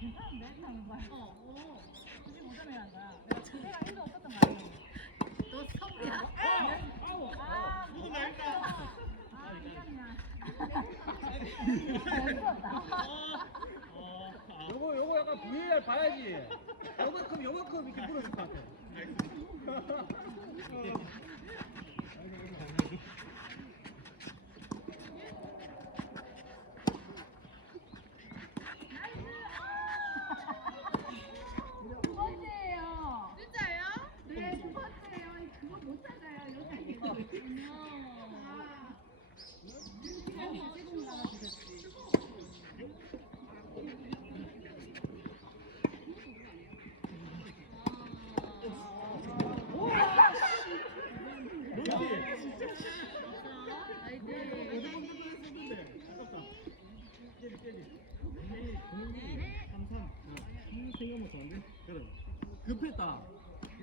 괜찮은데? 하는 거야. 어. 95점이라는 거야. 내가 내가 1도 없었던 거 아니야? 너 선배야? 아, 무슨 말일까? 미안이야. 요거 약간 VAR 봐야지. 요만큼 이렇게 부러질 것 같아. 두 번째예요. 진짜요? 네, 두 번째예요. 그거 못 찾아요. 여기. 급했다.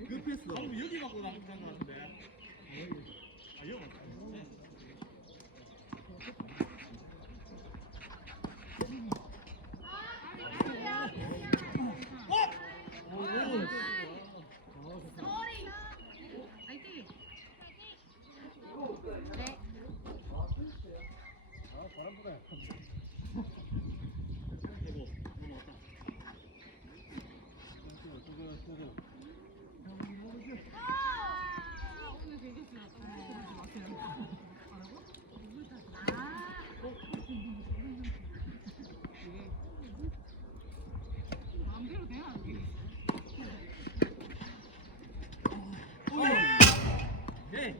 급했어. 방금 여기 갖고 나간 것 같은데. 아, 여기 맞다. 서리. 화이팅. 네. 바람 불어. 아이고, 넘어갔다. 오늘 되게 싫었다. 마음대로 돼야 안 돼. 네.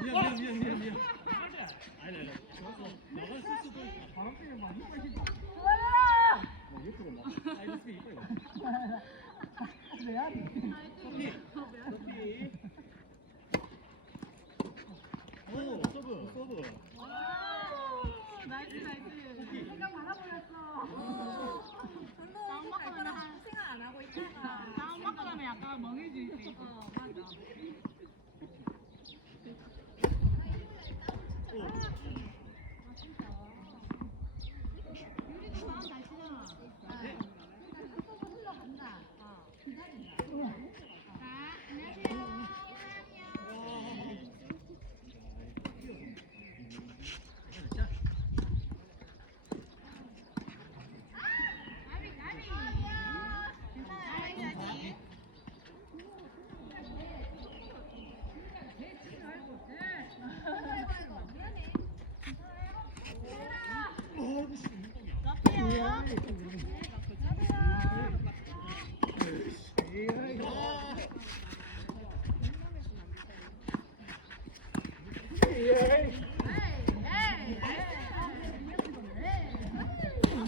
미안. 아니. 나갈 수 있어도 바람 때문에 막 힘을 힘. 옆으로 막 사이드 스윙 이뻐요. 왜야? 커피. 오, 서브. 나이스. 생각 많아버렸어. 다음 먹고 나면 생각 안 하고 있다가. 다음 먹고 나면 약간 멍해질 수 있어. 맞아. 유리도 마음 잘 치잖아. 흘러간다. 기다린다.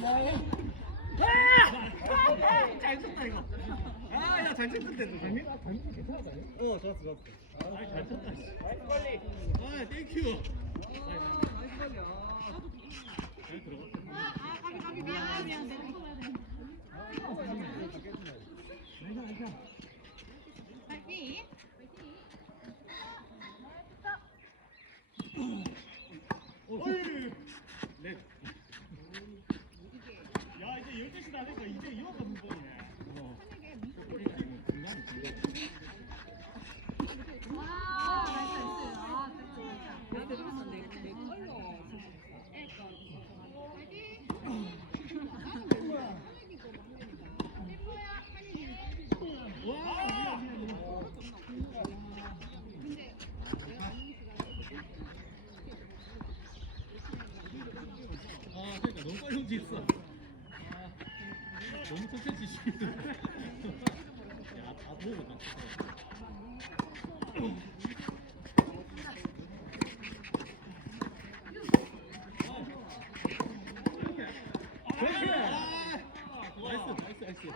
자, 안녕하세요. 잘 쳤다 이거. 아, 야, 잘 쳤는데 너. 재민이 괜찮았다. 좋았어. 아, 잘 쳤다. 빨리. 아, 땡큐. 잘 들어갔다. 미안. 내가 이거 해야 돼. 화이팅. 어이. 넷. 야, 이제 12시 다 되니까 이제 이만큼 분이네. 아, 그러니까 너무 빨리 움직였어. 너무 천천히 치시고. 야, 보고 딱. 나이스.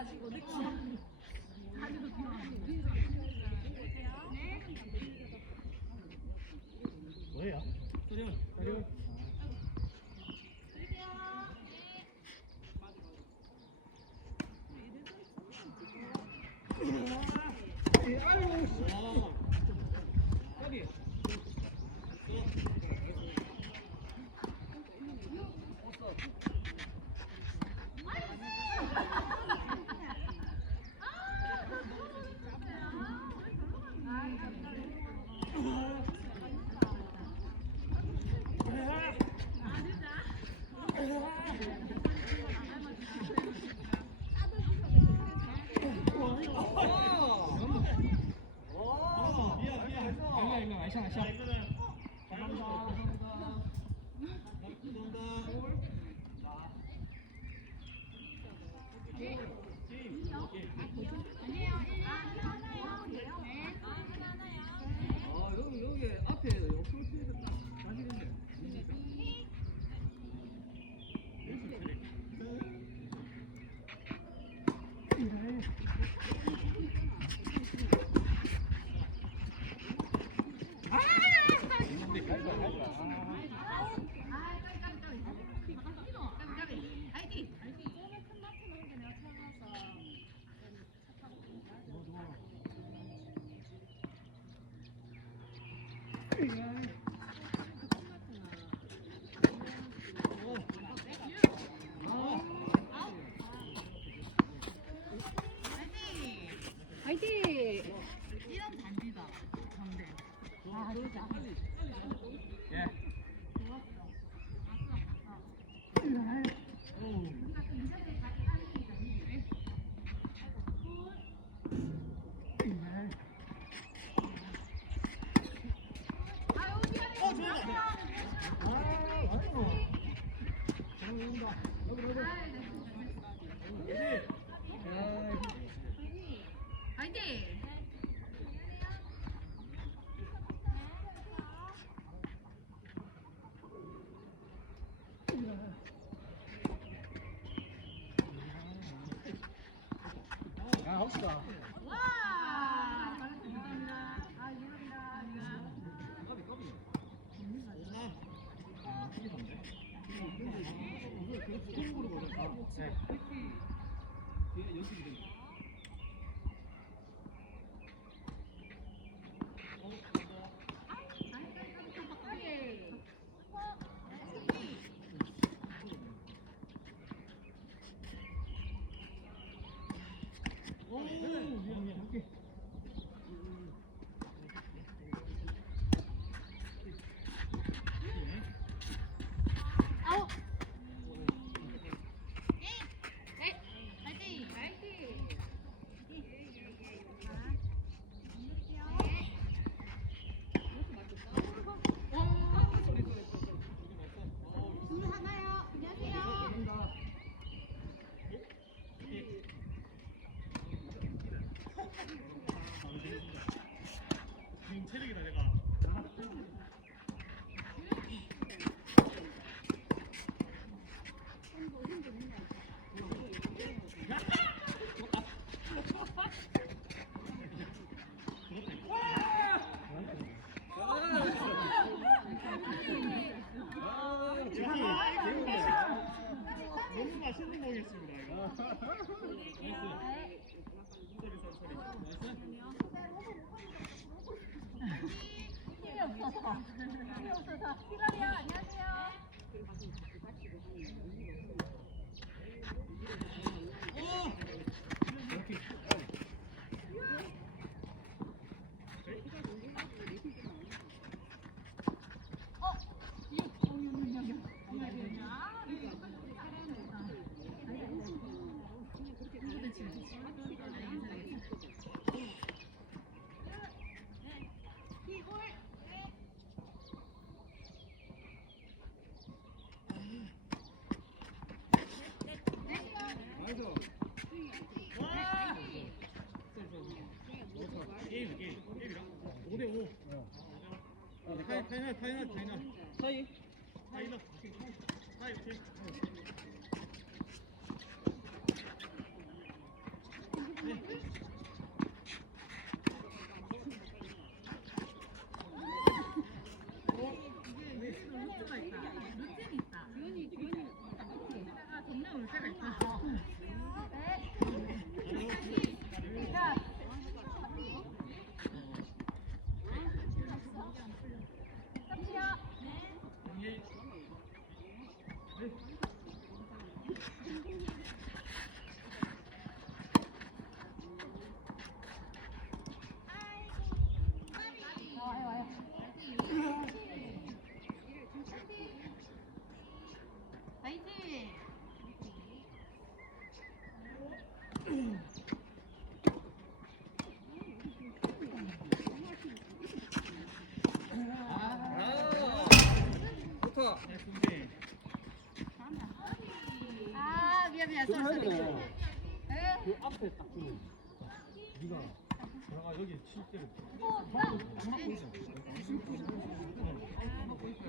있어가지고 느낌. 뭐예요? 소리원. 여기 앞에 없을 딱 사실인데. 화이팅! 이런 단지다. 정대. 아, 진짜. 예. 화이팅! 야, 합시다. 와! 감사합니다. 아, 감사합니다. 아웃! 화이팅! 화이팅! 줄 하나요? 안녕하세요. 지금 체력이다 내가. 너무 맛있는 거겠습니다 이거. 힘이 없어서. 힘이 없어서. 피가리요. 안녕하세요. 게임이랑 5대5. 파이널. 사이. 파이널. 파이널. 미안, 그거 해야 쏘리. 되네. 그 앞에 딱 주면 네가 들어가 여기 칠 때를 딱 막고 있어.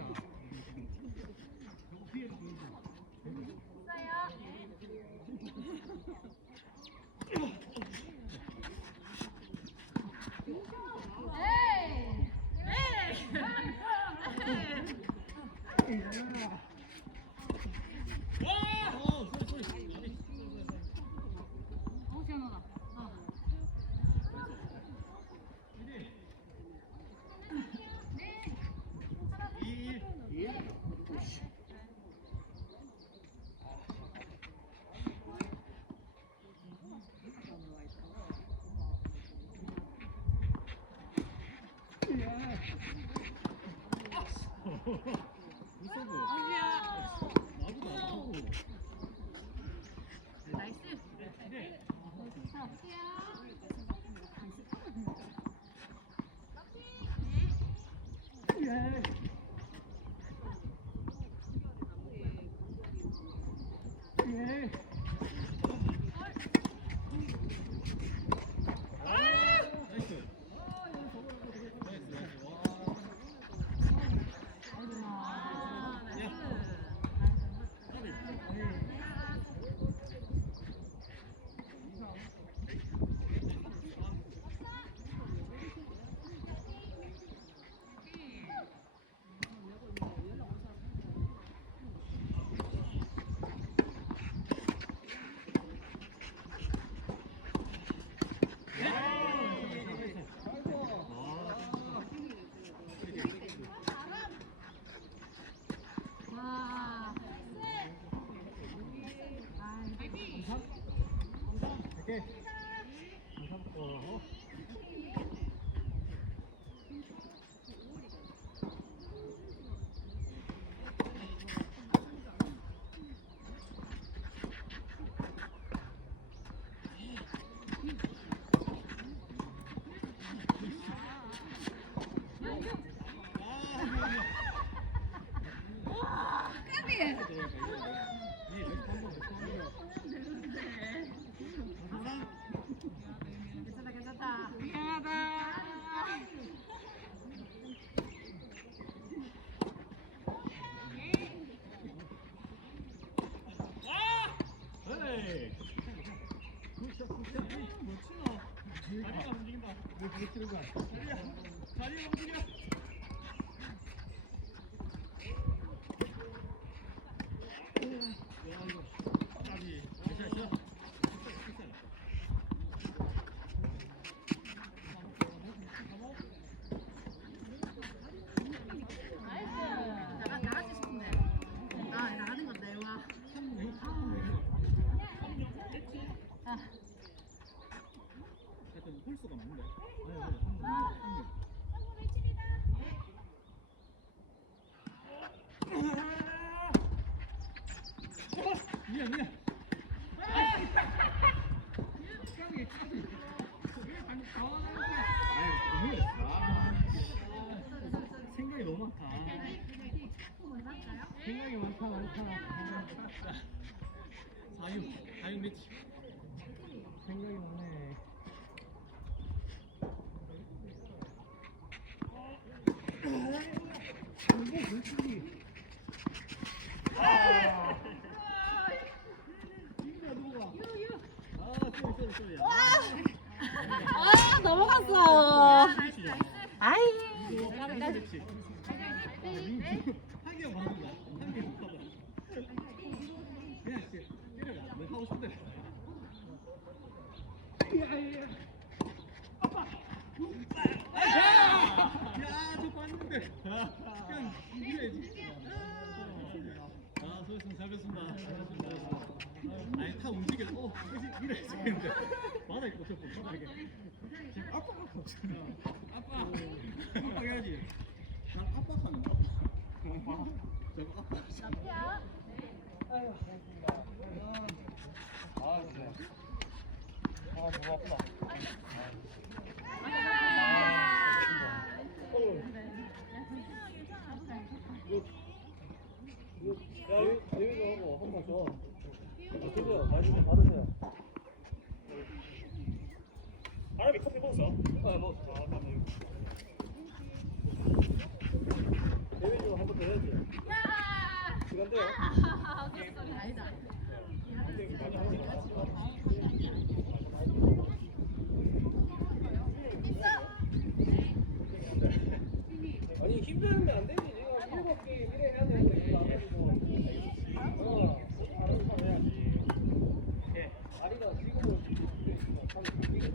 어, 시원하다. 나이스. 와. 오케이. 괜찮다, 괜찮다. 미안하다. 에이. 굿샷, 굿샷. 뭐 치노? 다리가 움직인다. 왜 그렇게 치는 거야? 다리가 움직여. 까비. 괜찮아. 나가지 싶은데. 나가는 건데, 일로 와. 하여튼 홀수가 많은데. 미안, 미안. 생각이 너무 많다. 생각이 많다. 4육 매치. 생각이 많네. 아, 넘어갔어. 아이. 하기가 많은 거야. 하기 못 하고. 그냥 이렇게 때려가. 뭐 하고 싶대. 야, 저 봤는데. 그냥 이겨야지. 아, 수고했습니다. 잘 뵙습니다. 아니, 다 움직여. 이래야지 했는데. 바닥에 꽂혔고, 바닥에. 지금 아빠가 꽂혔어. 아빠 해야지. 난 아빠 사는 거. 저거 아빠. 너무 아프다. 야, 여기도 하고 한번 줘. 어떻게 맛있게 받으세요. 아람이 커피 먹었어? 아, 뭐 아, 나는 대회 좀 한번 더 해야지. 시간 돼요? 아니다. 아니 힘드는데 안 되지. 지금 7게임 이래 해야 되는데 그거 안 가지고. 알아서 해야지. 예. 아리가 지금은 참 이게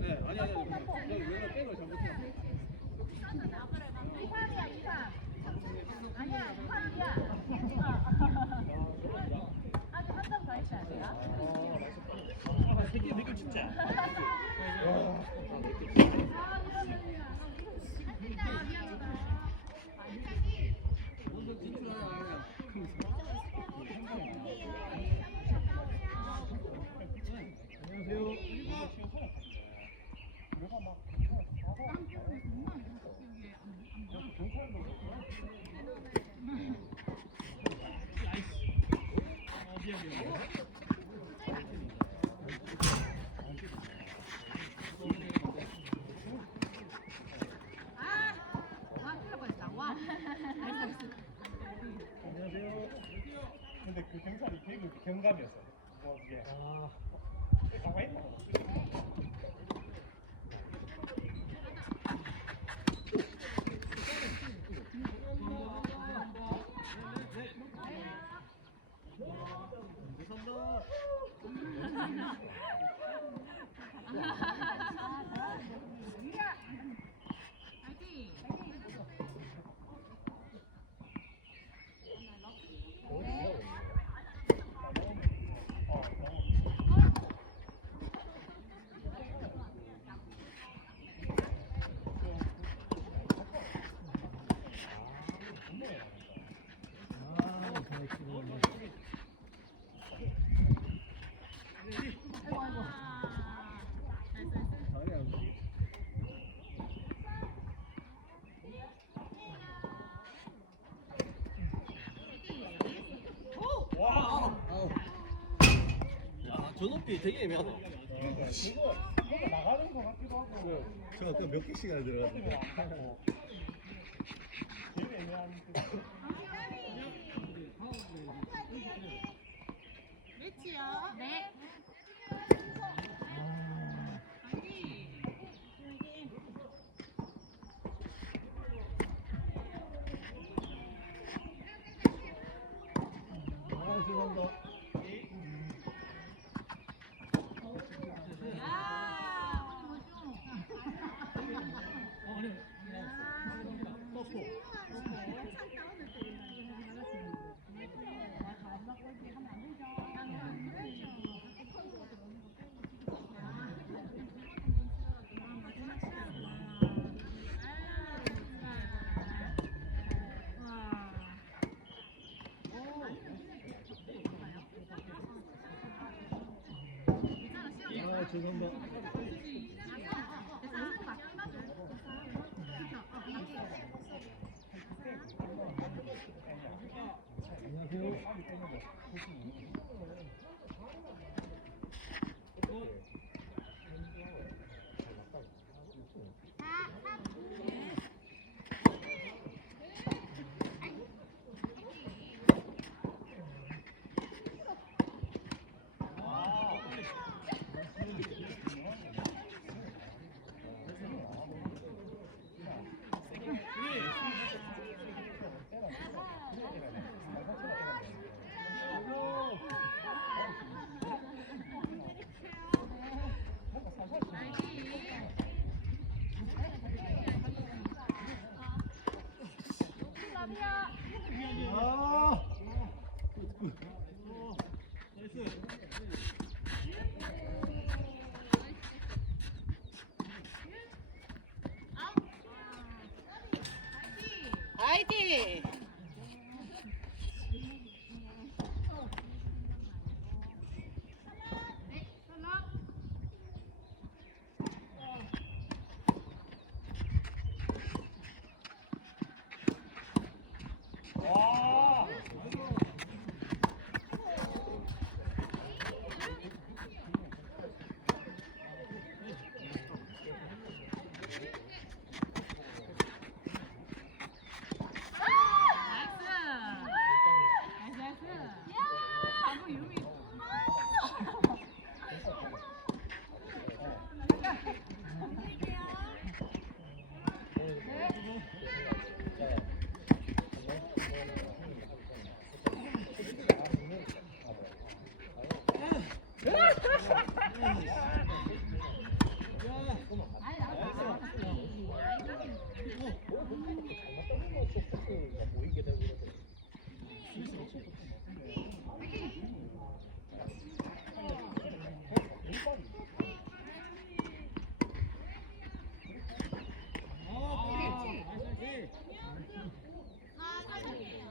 네, 아니 왜 백을 잘못해? 아니야, 2판이야. 아직 한 점 더 했어야 돼요. 아, 새끼 느낌 진짜. 안녕하세요. 근데 그 경찰이 개그 경감이었어. 뭐 이게 아, 가만히 있다. 와. 야, 저 높이 되게 애매하다. 그거 나가는 거 같기도 하고. 저 아까 몇 개씩이나 들어갔는데. 제일 애매한 그. 네. 아, 죄송합니다. 아, 죄송합니다. 아. 화이팅!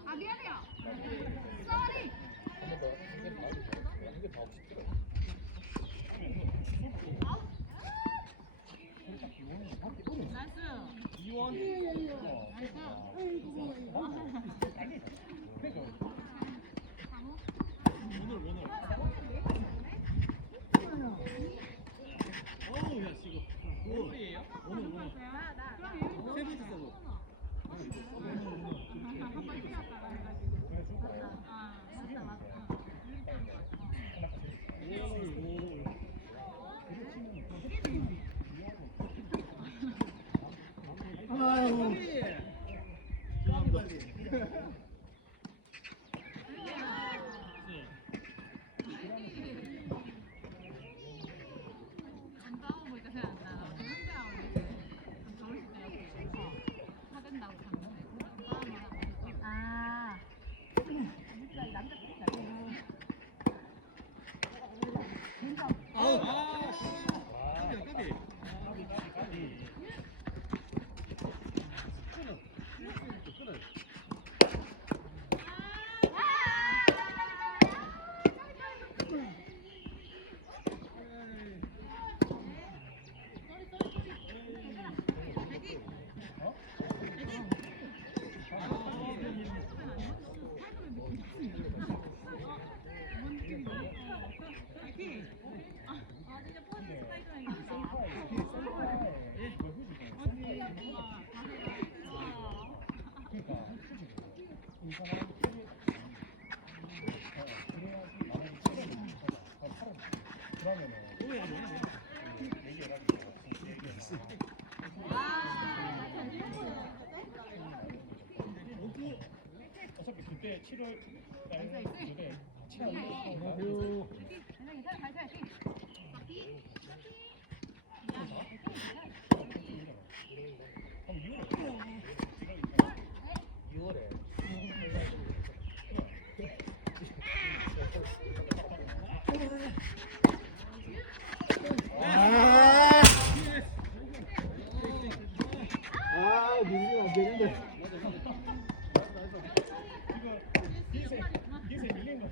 아 미안해요. 쏘리. 아유. 아웃. 까비. 어차피 그때 7월 달에 그때 아유. 아. 아, 밀리면 안 되는데. 뒤에서 밀린 거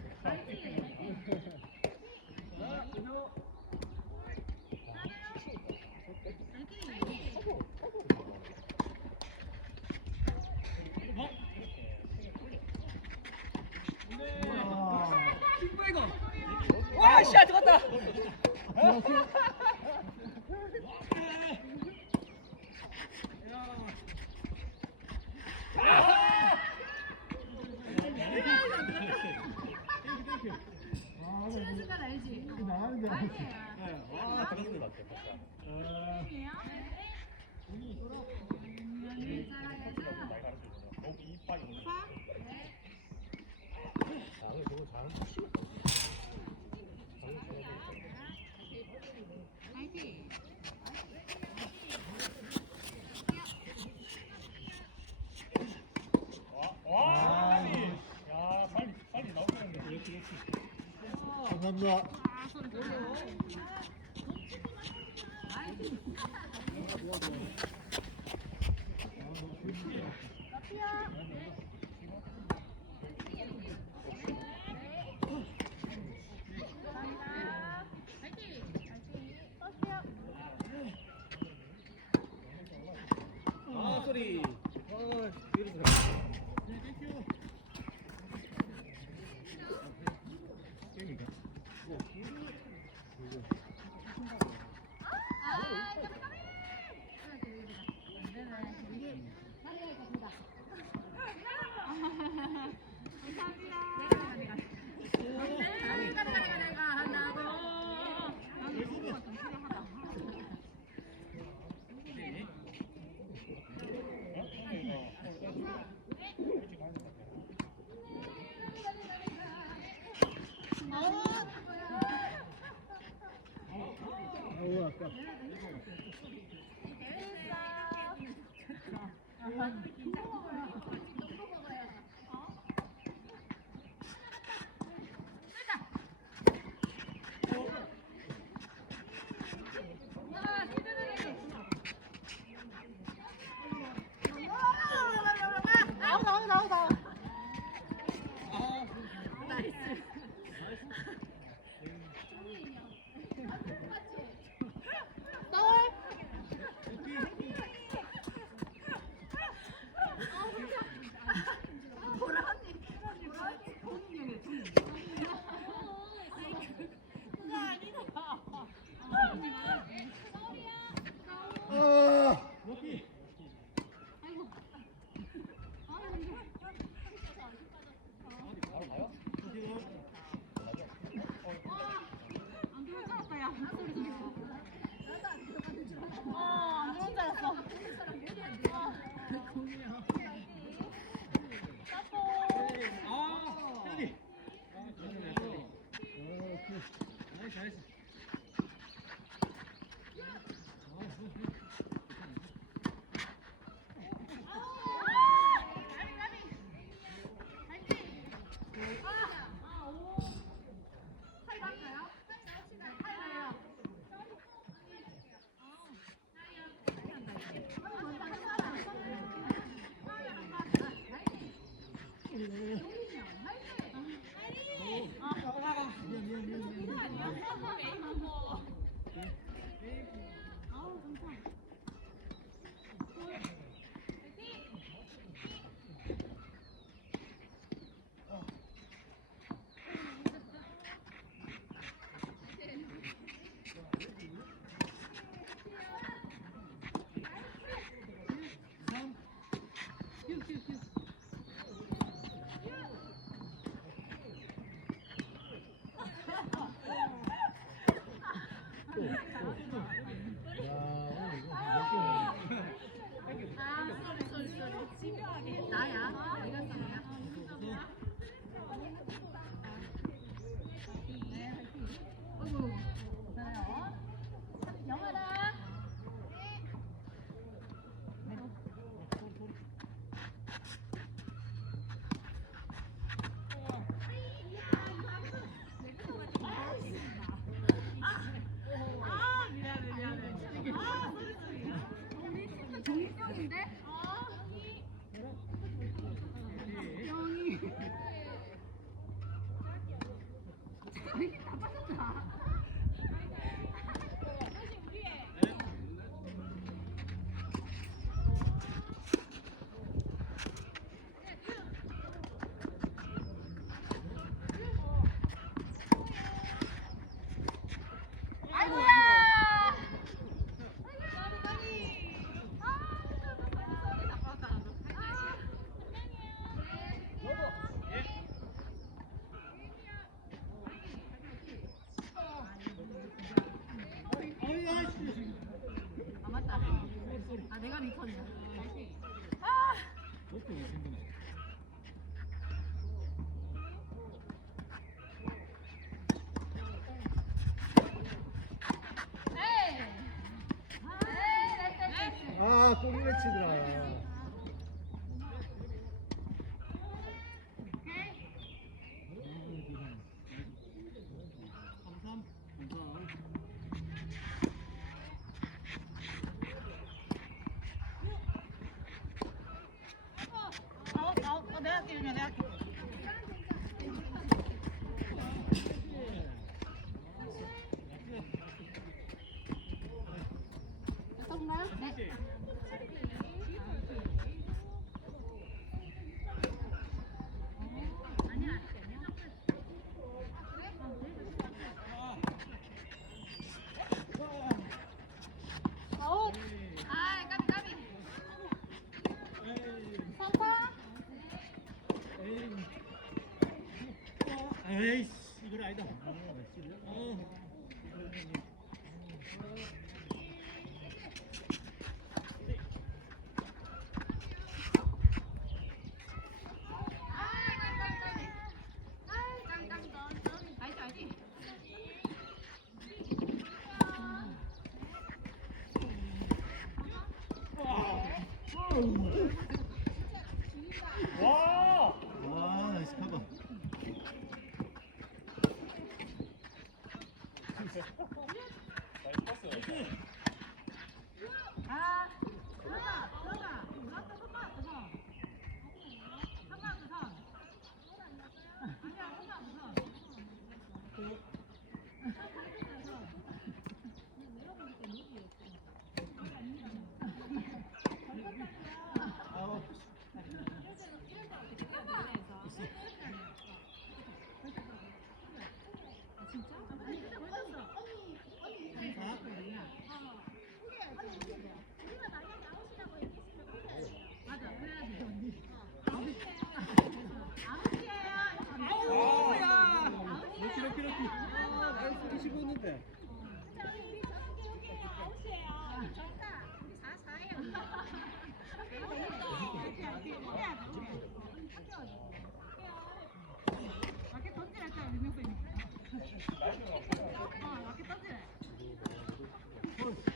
와, 씨, 들어갔다. 치는 순간 알지? 나가는데. 아니에요. 와, 들어갔어. 감사합니다. 아 소리. 아우 아까. 됐나요? 네. 아웃. 아, 까비 까비. 성공. 에이씨 이건 아니다. 와. 와, 나이스 커버.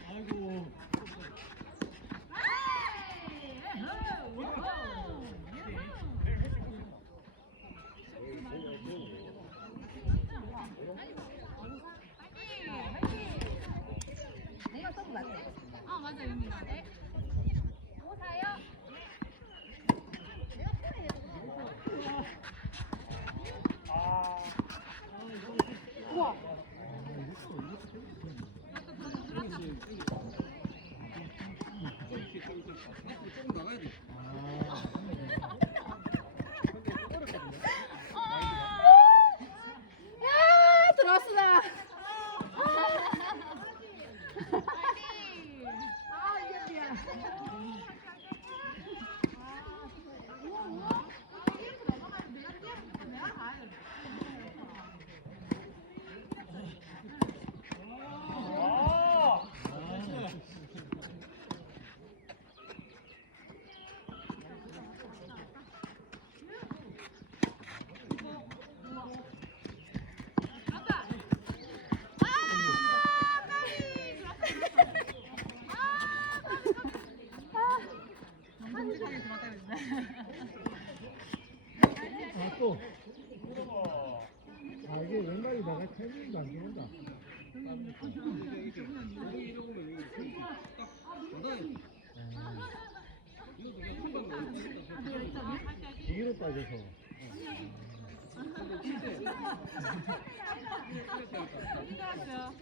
아이고. 내가 서브 맞지? 아 맞아 윤미가. 네. 뭐 사요? 내가 편해. 우와. 야 들어왔어 나. 아 이게 미안. 아, 또. 아, 이게 왼발이 나가 타이밍도 안 들어온다. 이기로 빠져서. 힘들었어요.